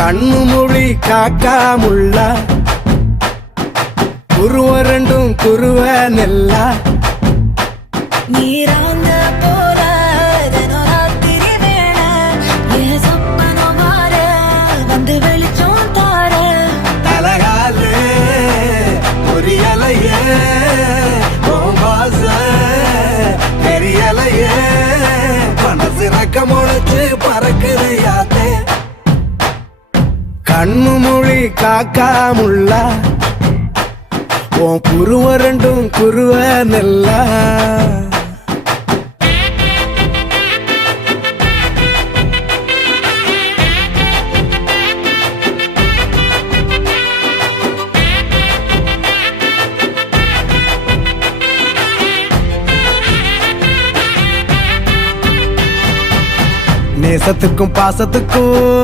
கண்ணு மொழி காக்காமுள்ள குருவ ரெண்டும் குருவ நெல்லா நீராங்க போல ராத்திரி வேண என் சொப்பனம் மாற வந்து வெளிச்சம் தார தலகாலே பொரியலையே வாச பெரியலையே மனசு ரக்க முளைச்சு பறக்குது யாத்தே கண்ணு மொழி காக்காமுள்ள உன் குருவ ரெண்டும் குருவ நெல்லா நேசத்துக்கும் பாசத்துக்கும்